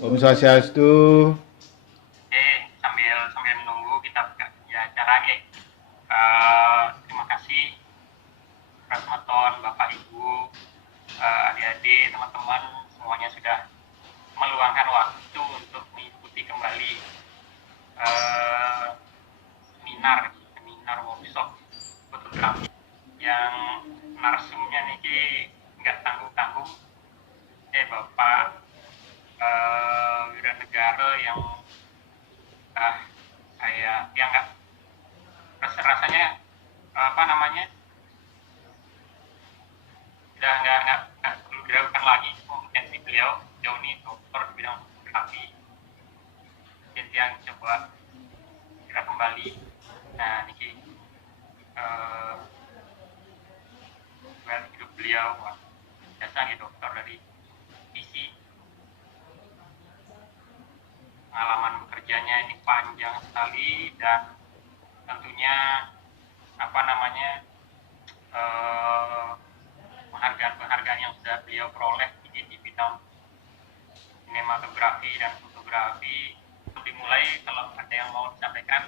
Om Swastiastu. Sambil sambil menunggu kita buka ya acara nih. Terima kasih Mas Maton, Bapak Ibu, adik-adik, teman-teman semuanya sudah meluangkan waktu untuk mengikuti kembali seminar seminar workshop fotografi yang narsumnya nih nggak tanggung-tanggung Bapak Wiranegara yang saya yang nggak rasanya apa namanya udah nggak perlu diragukan lagi kompetensi beliau jauh ini dokter di bidang fotografi dan yang coba kira kembali. Nah ini hidup beliau biasa nih dokter dari visi pengalaman bekerjanya ini panjang sekali dan tentunya apa namanya penghargaan-penghargaan yang sudah beliau peroleh di bidang sinematografi dan fotografi. Untuk dimulai, kalau ada yang mau disampaikan,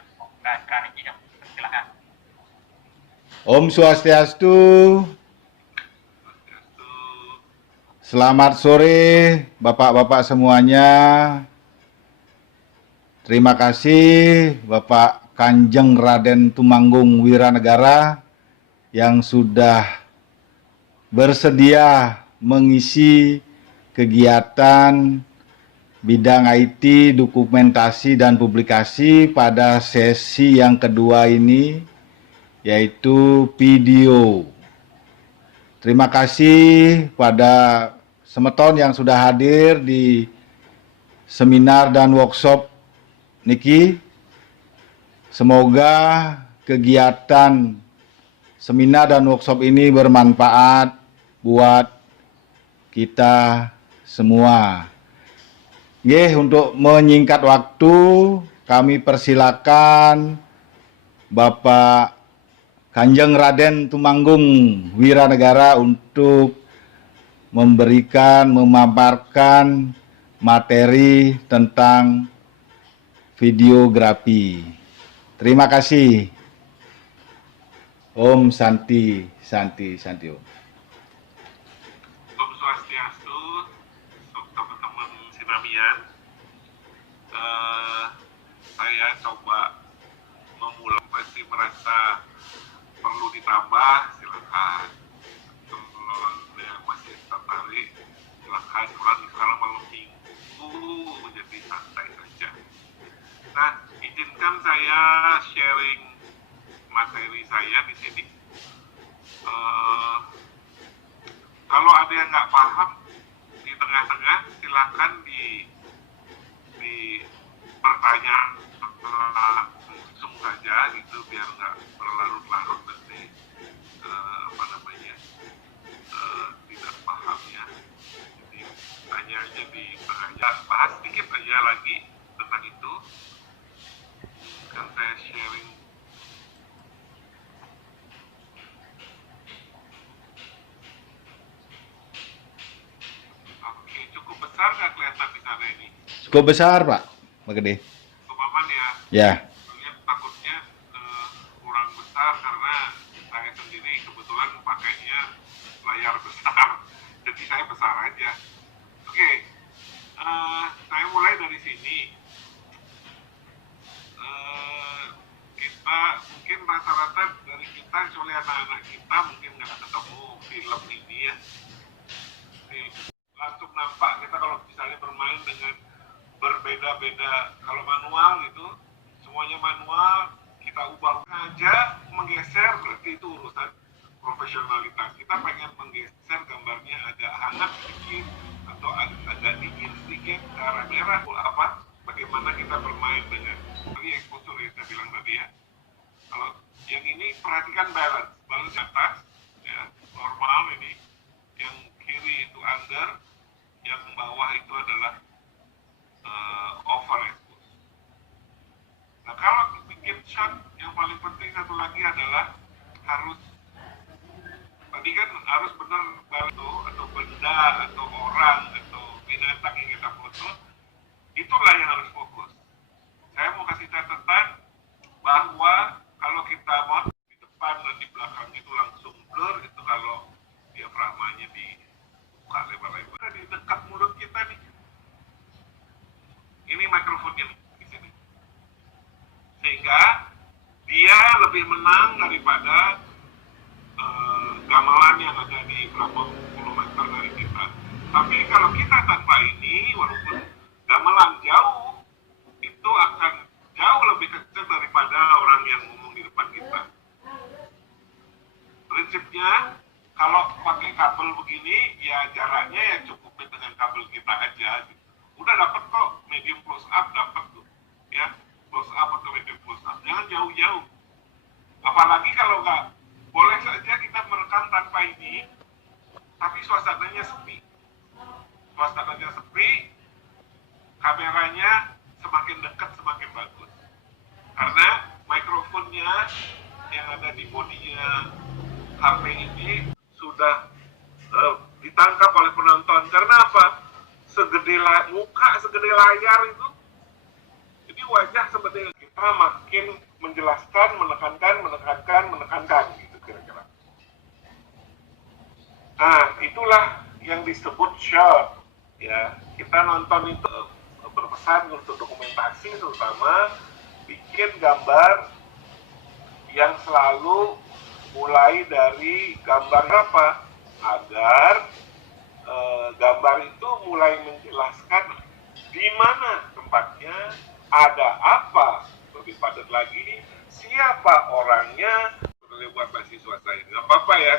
silakan. Om Swastiastu. Selamat sore Bapak-bapak semuanya. Terima kasih Bapak Kanjeng Raden Tumanggung Wiranegara yang sudah bersedia mengisi kegiatan bidang IT, dokumentasi, dan publikasi pada sesi yang kedua ini, yaitu video. Terima kasih pada semeton yang sudah hadir di seminar dan workshop niki. Semoga kegiatan seminar dan workshop ini bermanfaat buat kita semua. Untuk menyingkat waktu, kami persilakan Bapak Kanjeng Raden Tumanggung Wiranegara untuk memaparkan materi tentang videografi. Terima kasih. Om Santi, Santi, Santi Om. Om Swastiastu, teman-teman Sinamian. Saya coba memulai, masih merasa perlu ditambah, silakan. Kalau ada yang masih tertarik, silakan. Orang sekarang malam minggu, jadi santai saja. Nah, izinkan saya sharing materi saya di sini. Kalau ada yang nggak paham di tengah-tengah, silakan di pertanyaan langsung saja, gitu, biar nggak berlarut-larut nanti tidak paham ya. Jadi tanya aja di tengahnya, bahas sedikit aja lagi tentang itu. Kan saya sharing. Oke, cukup besar nggak kelihatan di sana ini? Cukup besar Pak, Pak Gede. Cukup aman ya? Ya. Takutnya kurang besar karena saya sendiri kebetulan pakainya layar besar, jadi saya besar aja. Oke, saya mulai dari sini. Kita mungkin rata-rata dari kita, kecuali anak-anak kita mungkin nggak ketemu film ini ya. Langsung nampak kita kalau misalnya bermain dengan berbeda-beda. Kalau manual gitu, semuanya manual, kita ubah aja, menggeser, berarti itu urusan profesionalitas. Kita pengen menggeser gambarnya agak hangat sedikit atau agak dingin sedikit ke arah merah, apa? Bagaimana kita bermain dengan tadi exposure yang saya bilang tadi ya. Kalau yang ini perhatikan balance atas ya, normal ini. Yang kiri itu under, yang bawah itu adalah overexpose. Nah, kalau bikin shot, yang paling penting satu lagi adalah harus Tadi kan harus benar itu atau benda atau orang atau binatang yang kita foto, itulah yang harus fokus. Saya mau kasih catatan bahwa kalau kita mau di depan dan di belakang itu langsung blur, itu kalau diafragmanya dibuka lebar-lebar di dekat mulut kita nih. Ini mikrofonnya nih di sini. Sehingga dia lebih menang daripada gamelan yang ada di berapa puluh meter dari kita. Tapi kalau kita tanpa ini, walaupun gamelan jauh, itu akan jauh lebih kecil daripada orang yang ngomong di depan kita. Prinsipnya, kalau pakai kabel begini, ya jaraknya ya cukup dengan kabel kita aja. Udah dapat kok, medium close up dapat tuh, ya close up atau medium close up. Jangan jauh-jauh. Apalagi kalau nggak, boleh saja kita merekam tanpa ini, tapi suasananya sepi. Suasananya sepi, kameranya semakin dekat semakin bagus. Karena mikrofonnya yang ada di bodinya HP ini sudah ditangkap oleh penonton. Karena apa? Muka segede layar itu. Jadi wajah seperti kita makin menjelaskan, menekankan gitu kira-kira. Nah, itulah yang disebut shot. Ya, kita nonton itu berpesan untuk dokumentasi, terutama bikin gambar yang selalu mulai dari gambar apa? Agar gambar itu mulai menjelaskan di mana tempatnya, ada apa, lebih padat lagi, siapa orangnya. Buat mahasiswa saya, nggak apa-apa ya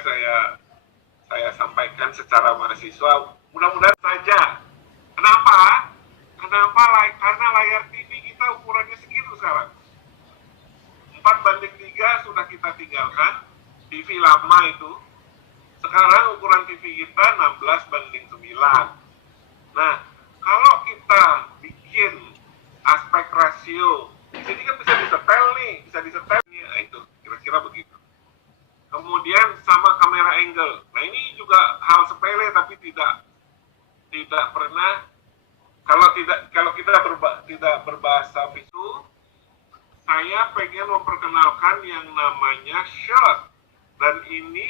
saya sampaikan secara mahasiswa, mudah-mudahan saja. Kenapa? Karena layar TV kita ukurannya segitu sekarang. 4:3 sudah kita tinggalkan, TV lama itu. Sekarang ukuran TV kita 16:9. Nah, kalau kita bikin aspek rasio, di sini kan bisa disetel nih, nah, itu kira-kira begitu. Kemudian sama kamera angle. Nah, ini juga hal sepele tapi tidak pernah, kalau kita tidak berbahasa visu, saya pengen memperkenalkan yang namanya shot. Dan ini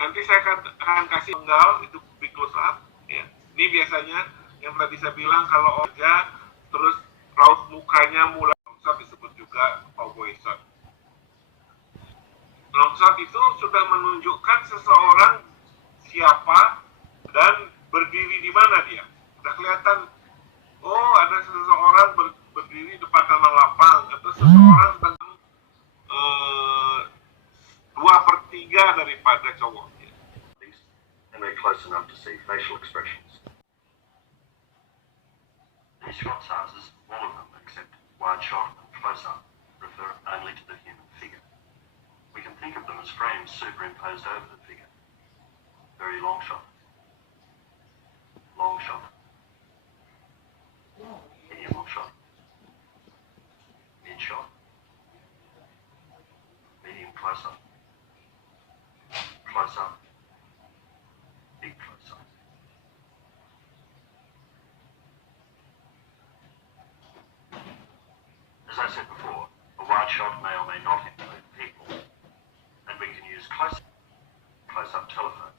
nanti saya akan kasih penggal itu big close up ya. Ini biasanya yang tadi saya bilang, kalau aja terus raut mukanya mulai longsor, disebut juga cowboy shot. Longsor itu sudah menunjukkan seseorang siapa dan berdiri di mana dia. Sudah kelihatan, oh ada seseorang berdiri depan tanah lapang, atau seseorang sedang 2/3 daripada cowoknya. And they're close enough to see facial expressions. These shot sizes, all of them except wide shot and close-up, refer only to the human figure. We can think of them as frames superimposed over the figure. Very long shot, medium long shot, mid shot, medium close-up, big close-up. As I said before, a wide shot may or may not include people, and we can use close-up telephone,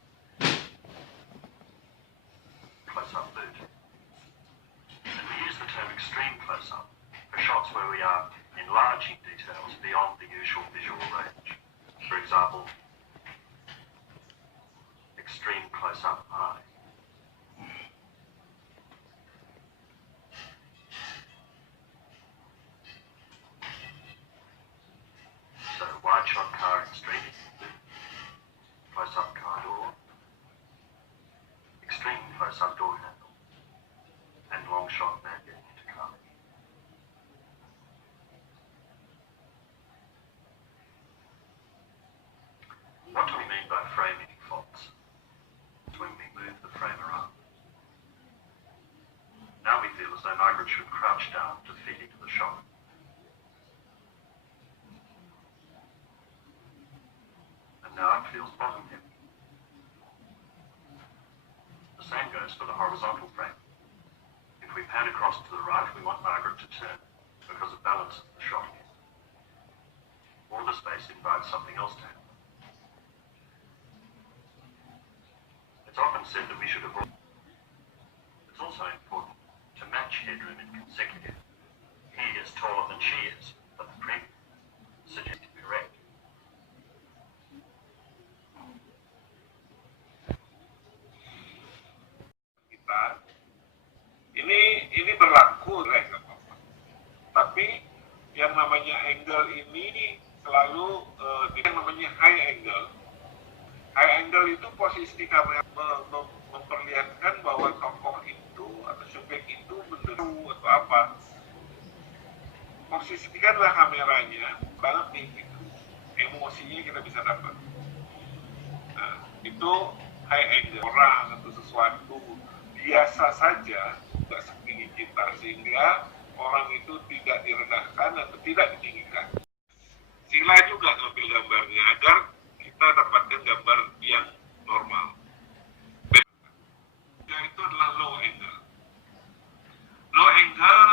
close-up boot. And we use the term extreme close-up for shots where we are enlarging details beyond the usual visual range. For example, extreme close-up eye. So wide shot car extreme, close-up car door, extreme close-up door handle, and long shot man getting into car. What do we mean by framing faults? It's when we move the frame around. Now we feel as though Margaret should crouch down to feed into the shot. feels bottom heavy. The same goes for the horizontal frame. If we pan across to the right, we want Margaret to turn because it balances the shot. Or the space invites something else to happen. It's often said that we should avoid. It's also important to match headroom in consecutive. He is taller than she is, but the print suggests to be correct. Kita ini berlaku, tapi yang namanya angle ini selalu yang namanya high angle. High angle itu posisi kamera memperlihatkan bahwa tokoh itu atau subjek itu menderu atau apa. Posisikanlah kameranya banget nih, gitu. Emosinya kita bisa dapat. Nah, itu high angle. Orang atau sesuatu biasa saja nggak setinggi kita, sehingga orang itu tidak direndahkan atau tidak ditinggikan. Sila juga ngambil gambarnya agar kita dapatkan gambar yang normal. Dan itu adalah low angle. Low angle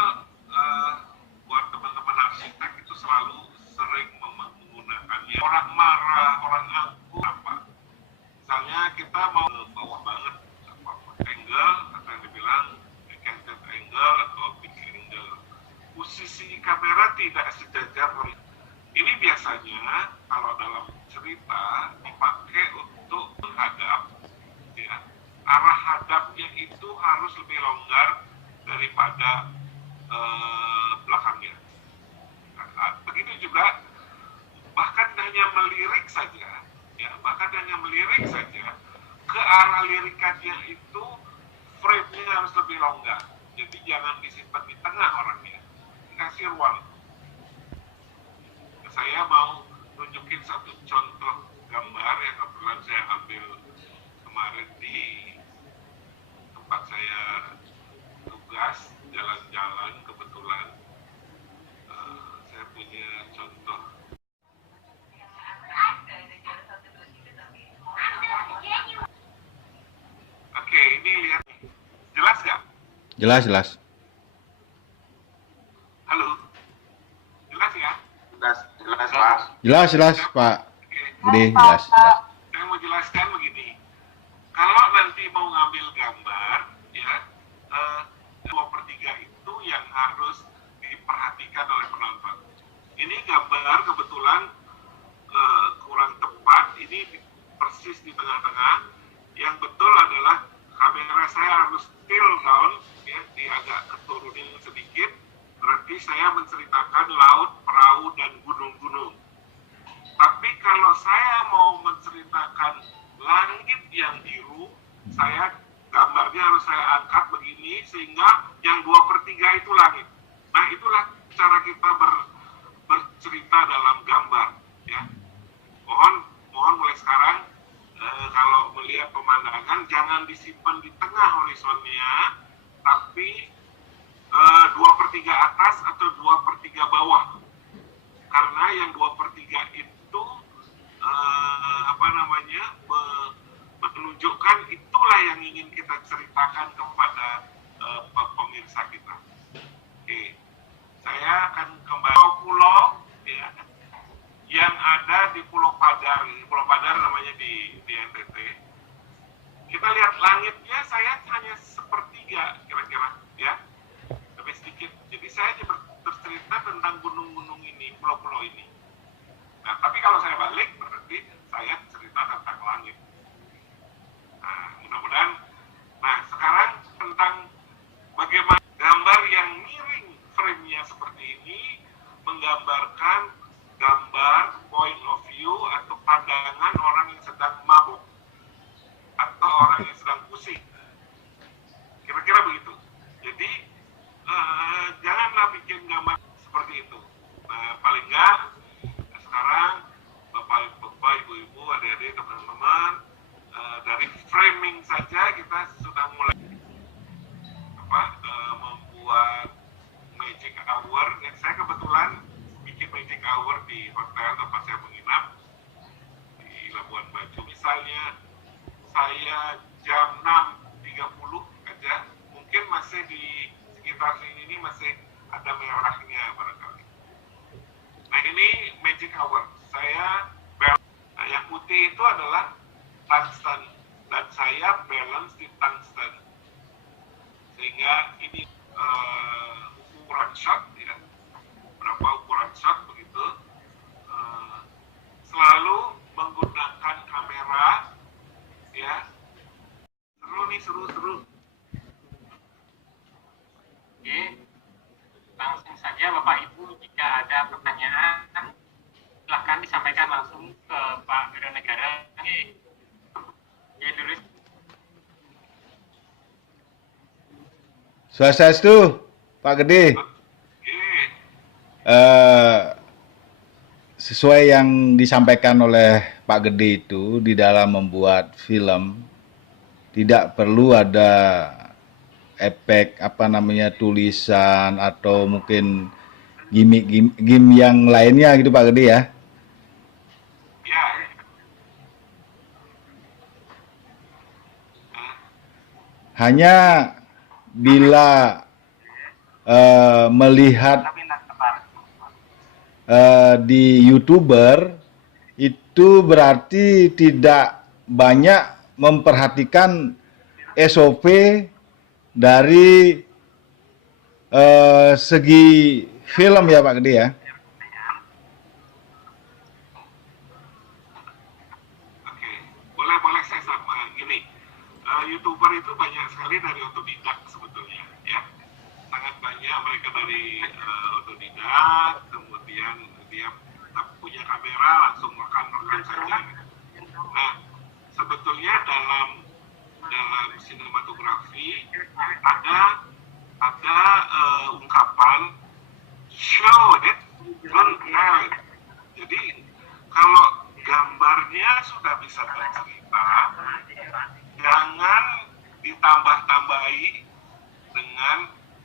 buat teman-teman arsitek itu selalu sering menggunakannya. Orang marah, orang angkuh, apa? Misalnya kita mau ke bawah banget, angle atau yang dibilang decanted angle atau oblique angle. Posisi kamera tidak sejajar. Ini biasanya kalau dalam cerita dipakai untuk menghadap, ya. Arah hadapnya itu harus lebih longgar daripada belakangnya. Nah, begitu juga bahkan hanya melirik saja, ya, ke arah lirikannya itu frame-nya harus lebih longgar. Jadi jangan disimpan di tengah orangnya, dikasih ruang. Saya mau nunjukin satu contoh gambar yang kebetulan saya ambil kemarin di tempat saya tugas, jalan-jalan kebetulan. Saya punya contoh. Oke, ini lihat nih. Jelas nggak? Jelas. Halo? Jelas ya? Jelas, Pak. Oke. Gede, jelas. Saya mau jelaskan begini. Kalau nanti mau ngambil gambar, ya, 2/3 itu yang harus diperhatikan oleh penonton. Ini gambar kebetulan kurang tepat, ini persis di tengah-tengah. Yang betul adalah kamera saya harus tilt down, ya, agak keturunin sedikit. Berarti saya menceritakan laut, perahu, dan gunung-gunung. Tapi kalau saya mau menceritakan langit yang biru, gambarnya harus saya angkat begini sehingga yang 2/3 itu langit. Nah, itulah cara kita bercerita dalam gambar, ya. Mohon mulai sekarang kalau melihat pemandangan jangan disimpan di tengah horizonnya, tapi 2/3 atas atau 2/3 bawah. Karena yang 2/3 itu menunjukkan itulah yang ingin kita ceritakan kepada pemirsa kita. Oke, saya akan kembali ke pulau, ya, yang ada di Pulau Padar. Pulau Padar namanya di NTT. Kita lihat langitnya, saya hanya 1/3 kira-kira, ya, lebih sedikit. Jadi saya bercerita tentang gunung-gunung ini, pulau-pulau ini. Nah, tapi kalau saya balik, berarti saya cerita tentang langit. Nah, mudah-mudahan. Nah, sekarang tentang bagaimana gambar yang miring frame-nya seperti ini menggambarkan gambar point of view atau pandangan orang yang sedang mabuk atau orang yang sedang pusing. Kira-kira begitu. Jadi, janganlah bikin gambar seperti itu. Nah, paling enggak sekarang Bapak, Ibu-ibu, adik-adik, teman-teman, dari framing saja kita sudah mulai membuat magic hour. Saya kebetulan bikin magic hour di hotel tempat saya menginap di Labuan misalnya saya jam 6.30 aja, mungkin masih di sekitar sini ini masih ada merahnya barangkali. Nah ini magic hour. Nah, yang putih itu adalah tungsten dan saya balance di tungsten. Sehingga ini ukuran shot ya. Berapa ukuran shot begitu. Selalu menggunakan kamera ya. Seru nih, seru. Oke, langsung saja Bapak Ibu jika ada pertanyaan silahkan disampaikan langsung ke Pak Wironegara. Oke, dulu. Swastiastu, Pak Gede. Sesuai yang disampaikan oleh Pak Gede itu, di dalam membuat film tidak perlu ada efek tulisan atau mungkin gimmick yang lainnya gitu Pak Gede ya. Ya. Hanya bila melihat di YouTuber itu berarti tidak banyak memperhatikan SOP dari segi film ya Pak Gede ya. Oke, boleh saya sama gini. YouTuber itu banyak sekali dari otodidak sebetulnya, ya. Sangat banyak mereka dari otodidak, kemudian dia punya kamera langsung rekam saja. Nah, sebetulnya dalam sinematografi ada ungkapan show it, don't tell it. Jadi kalau gambarnya sudah bisa bercerita, jangan ditambah-tambahi dengan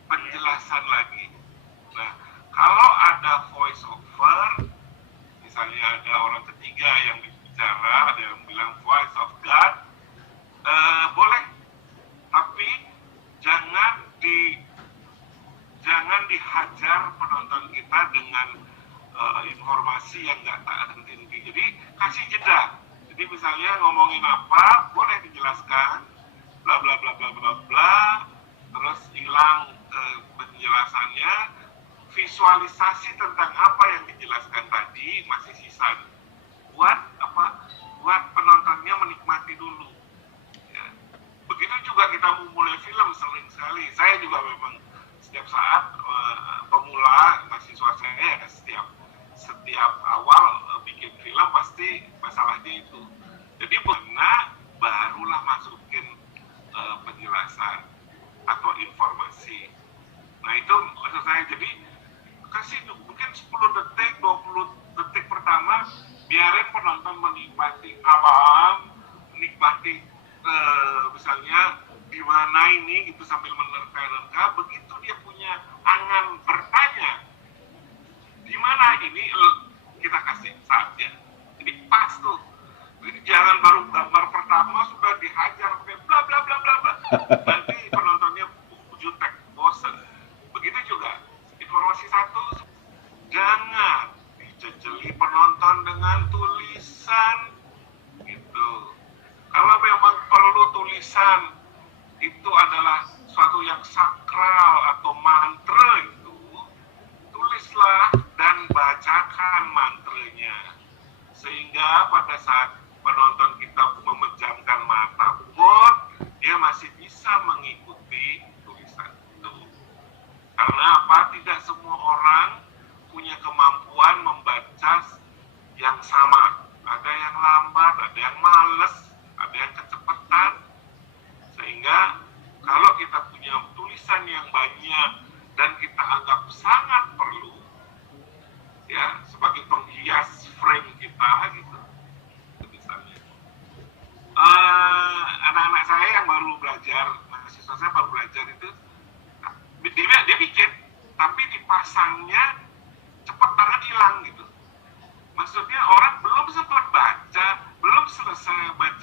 penjelasan lagi. Nah, kalau ada voice over, misalnya ada orang ketiga yang bicara, ada yang bilang voice of God, boleh, tapi jangan dihajar penonton kita dengan informasi yang nggak henti-henti. Jadi kasih jeda. Jadi misalnya ngomongin apa, boleh dijelaskan, bla bla bla bla bla bla, terus hilang penjelasannya, visualisasi tentang apa yang dijelaskan tadi masih sisa. Buat penontonnya menikmati dulu. Ya. Begitu juga kita memulai film sering sekali. Saya juga memang setiap saat pemula mahasiswa saya setiap awal bikin film pasti masalahnya itu. Jadi barulah masukin penjelasan atau informasi. Nah itu maksud saya, jadi kasih mungkin 10 detik, 20 detik pertama biarin penonton menikmati alam, menikmati misalnya di mana ini gitu sambil menerka-nerka. Begitu dia punya angan bertanya di mana ini, kita kasih saatnya. Jadi pas tuh. Jadi jangan baru gambar pertama sudah dihajar bla bla bla bla bla. Nanti penontonnya jutek, bosan. Begitu juga informasi satu, jangan dijejeli penonton dengan tulisan gitu. Kalau memang perlu tulisan, itu adalah suatu yang sakral atau mantra itu, tulislah dan bacakan mantranya. Sehingga pada saat penonton kita memejamkan mata pun, dia masih bisa mengikuti tulisan itu. Karena apa? Tidak semua orang punya kemampuan membaca yang sama. Ada yang lambat, ada yang males, ada yang kecepatan. Sehingga kalau kita punya tulisan yang banyak dan kita anggap sangat perlu, ya, sebagai penghias frame kita gitu, misalnya. Anak-anak saya yang baru belajar, mahasiswa saya baru belajar itu, dia bikin, tapi dipasangnya cepat banget hilang gitu. Maksudnya orang belum sempat baca, belum selesai baca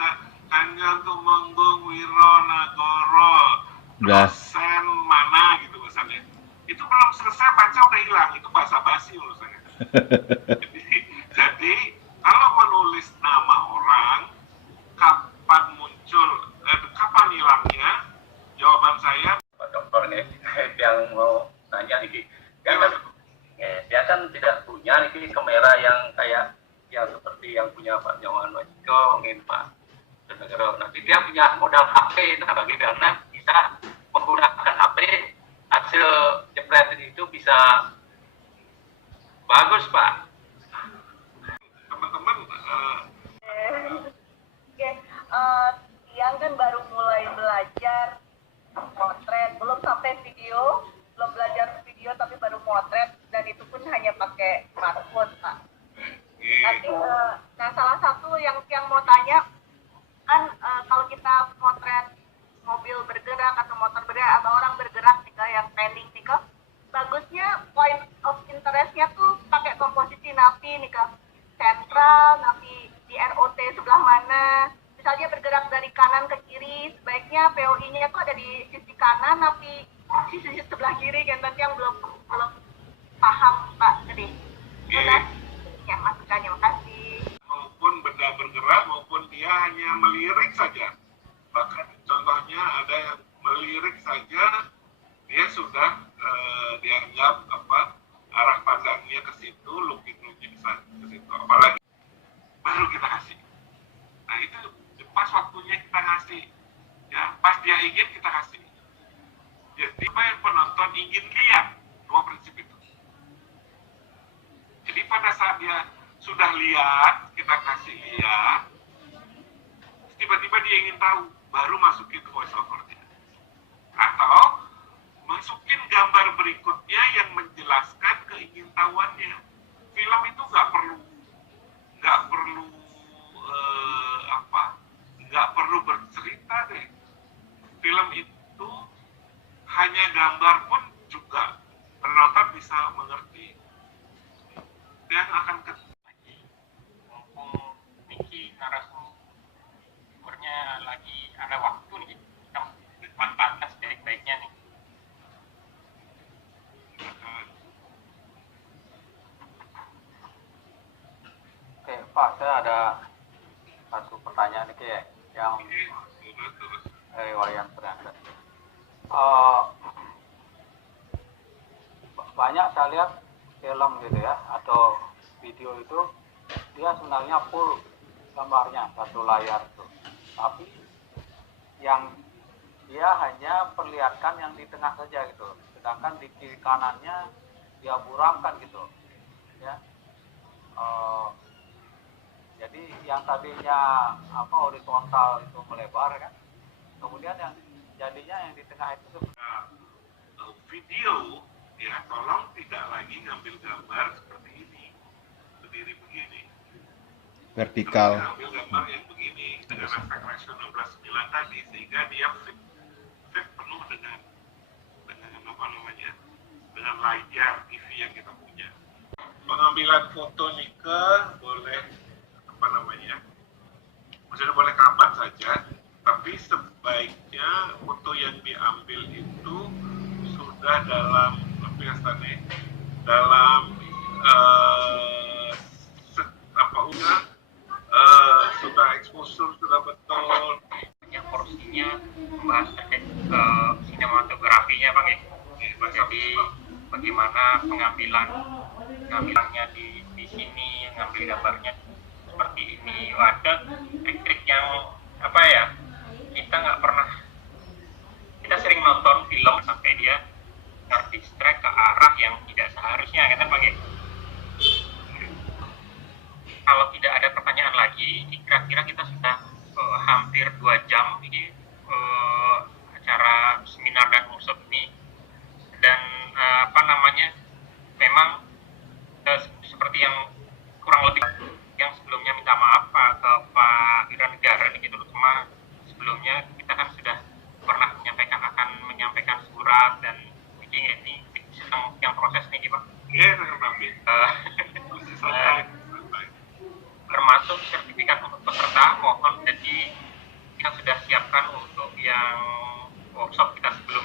Udah. dosen mana gitu misalnya. Itu belum selesai baca udah hilang, itu bahasa basi menurut saya. Jadi kalau menulis nama orang, kapan muncul, kapan hilangnya? Jawaban saya, Pak Dokter nih yang mau nanya nih, kan dia kan tidak punya nih kamera yang kayak yang seperti yang punya Pak Nyoman Wajiko, mungkin Pak Negara. Nanti dia punya modal HP, nah bagaimana bisa menggunakan HP hasil jepretan itu bisa bagus Pak. teman-teman, Oke, Tiang kan baru mulai belajar potret, belum sampai video, belum belajar video tapi baru potret, dan itu pun hanya pakai smartphone, Pak. Nanti, nah salah satu yang Tiang mau tanya, kan kalau kita potret mobil bergerak atau motor bergerak atau orang bergerak nih Kak, yang pending nih Kak, bagusnya point of interest-nya tuh pakai komposisi napi nih Kak, sentral, napi di ROT sebelah mana, misalnya bergerak dari kanan ke kiri, sebaiknya POI-nya tuh ada di sisi kanan, napi sisi sebelah kiri kan, nanti yang belum paham Pak, jadi itu ya masukannya, makasih. maupun benda bergerak maupun dia hanya melirik saja. Bahkan contohnya ada yang melirik saja dia sudah dianggap arah pandangnya ke situ, looking ke situ. Apalagi baru kita kasih. Nah itu pas waktunya kita kasih, ya pas dia ingin kita kasih. Jadi apa yang penonton ingin lihat, dua prinsip itu. Jadi pada saat dia sudah lihat, kita kasih lihat, tiba-tiba dia ingin tahu, baru masukin voice over-nya. Atau masukin gambar berikutnya yang menjelaskan keingintahuannya. Film itu nggak perlu nggak perlu bercerita deh. Film itu hanya gambar pun juga penonton bisa mengerti. Dan akan mumpung Niki narasumbernya lagi ada waktu nih, kita manfaatkan sebaik-baiknya nih. Oke Pak, saya ada satu pertanyaan nih kayak yang wayan berangkat. Banyak saya lihat film gitu ya atau video itu dia sebenarnya full gambarnya satu layar itu, tapi yang dia hanya perlihatkan yang di tengah saja gitu, sedangkan di kiri kanannya dia buramkan gitu ya. Jadi yang tadinya horizontal itu melebar kan, kemudian yang jadinya yang di tengah itu video, ya tolong tidak lagi ngambil gambar seperti ini, berdiri begini. Vertikal. Ngambil gambar yang begini dengan aspek ratio 16:9 tadi, sehingga dia fit penuh dengan dengan layar TV yang kita punya. Pengambilan foto Nike boleh maksudnya boleh kapan saja, tapi sebaiknya foto yang diambil itu sudah dalam sudah exposure sudah betul. Yang porsinya membahas terkait sinematografinya Bang ya. Jadi bagaimana pengambilannya di sini, ngambil gambarnya seperti ini. Ada trik yang kita sering nonton film sampai dia terdistract ke arah yang tidak seharusnya kan Bang ya. Kalau tidak ada pertanyaan lagi, kira-kira kita sudah hampir 2 jam ini acara seminar dan workshop ini, dan memang seperti yang kurang lebih yang sebelumnya minta maaf ke Pak Wiranegara nih gitu, cuma sebelumnya kita kan sudah pernah akan menyampaikan surat dan ini sedang yang proses nih Pak. Iya, tapi termasuk sertifikat untuk peserta, mohon jadi yang sudah siapkan untuk yang workshop kita sebelumnya.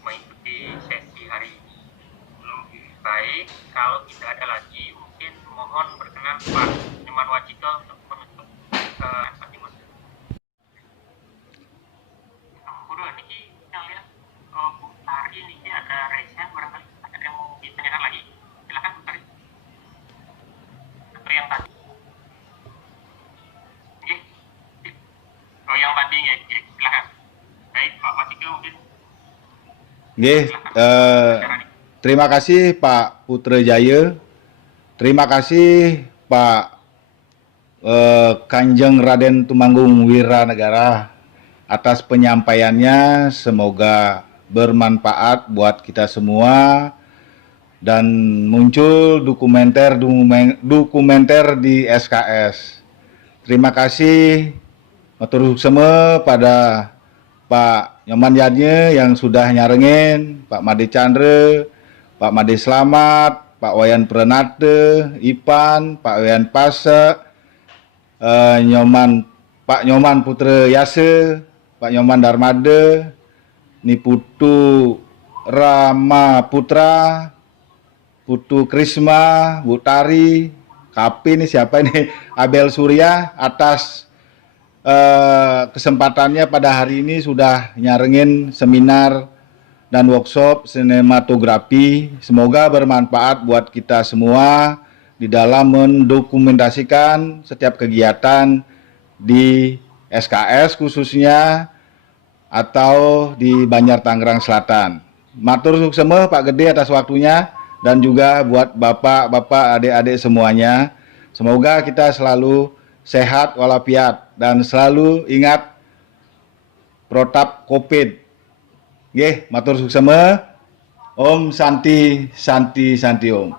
mengikuti sesi hari ini. Baik, kalau tidak ada lagi, mungkin mohon berkenan Pak Nyoman Wajiko untuk menutup Mas. Guru, ini kita lihat Bu Tari ini ada raise hand, barangkali ada yang mau ditanyakan lagi. Silakan Bu Tari. Atau yang tadi. Oke. Oh, yang tadi ya, silakan. Baik, Pak Wajiko mungkin. Nggih, terima kasih Pak Putra Jaya. Terima kasih Pak Kanjeng Raden Tumanggung Wiranegara atas penyampaiannya. Semoga bermanfaat buat kita semua dan muncul dokumenter di SKS. Terima kasih matur semua pada Pak Nyoman Yadnya yang sudah nyarengin, Pak Made Chandra, Pak Made Slamat, Pak Wayan Pranata, Ipan, Pak Wayan Pasa, Pak Nyoman Putra Yasa, Pak Nyoman Darmada, Niputu Rama Putra, Putu Krisma, Bu Tari, Kapi ini siapa ini, Abel Surya, atas kesempatannya pada hari ini sudah nyarengin seminar dan workshop sinematografi. Semoga bermanfaat buat kita semua di dalam mendokumentasikan setiap kegiatan di SKS khususnya atau di Banjar Tangerang Selatan. Matur suksema Pak Gede atas waktunya dan juga buat bapak-bapak, adik-adik semuanya. Semoga kita selalu sehat walafiat dan selalu ingat protap COVID. Nggih, matur suksema. Om Santi Santi Santi Om.